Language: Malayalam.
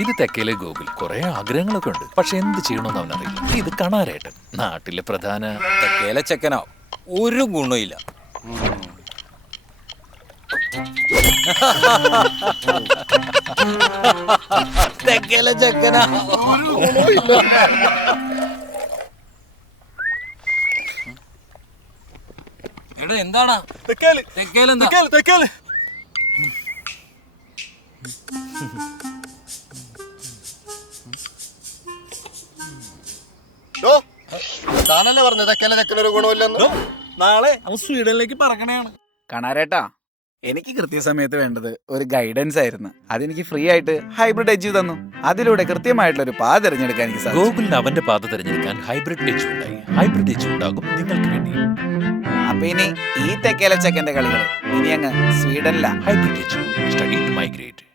ഇത് തെക്കയിലെ ഗോകുൽ. കുറെ ആഗ്രഹങ്ങളൊക്കെ ഉണ്ട്. പക്ഷെ എന്ത് ചെയ്യണമെന്ന് അവനറിയില്ല. ഇത് കണാരേട്ടൻ. നാട്ടിലെ പ്രധാന തെക്കേലെ ചെക്കനോ. ഒരു ഗുണമില്ല തെക്കേലെ ചെക്കനാ. എടാ എന്താടാ? തെക്കേൽ. തെക്കേലെന്താ? തെക്കേൽ തെക്കേൽ. താനല്ലേ പറഞ്ഞു തെക്കലെ ചെക്കനൊരു ഗുണമില്ലെന്ന്? ഡോ, നാളെ അവൻ സ്വീഡനിലേക്ക് പറക്കണയാണ് കാണാരേട്ടാ എനിക്ക് കൃത്യസമയത്ത് വേണ്ടത് ഒരു ഗൈഡൻസ് ആയിരുന്നു. അതെനിക്ക് ഫ്രീ ആയിട്ട് ഹൈബ്രിഡ് എഡ്ജ് തന്നു. അതിലൂടെ കൃത്യമായിട്ടുള്ള ഒരു പാത തിരഞ്ഞെടുക്കാൻ എനിക്ക് സാധിച്ചു. ഗോകുലിന് അവന്റെ പാത തിരഞ്ഞെടുക്കാൻ ഹൈബ്രിഡ് എജ്യു ഉണ്ടായി. ഹൈബ്രിഡ് എജ്യു ഉണ്ടാകും നിങ്ങൾക്ക് വേണ്ടി. അപ്പൊ ഇനി ഈ തെക്കേല ചെക്കന്റെ കളികൾ ഇനി അങ്ങ് സ്വീഡനിലാണ് hybrid edu study to migrate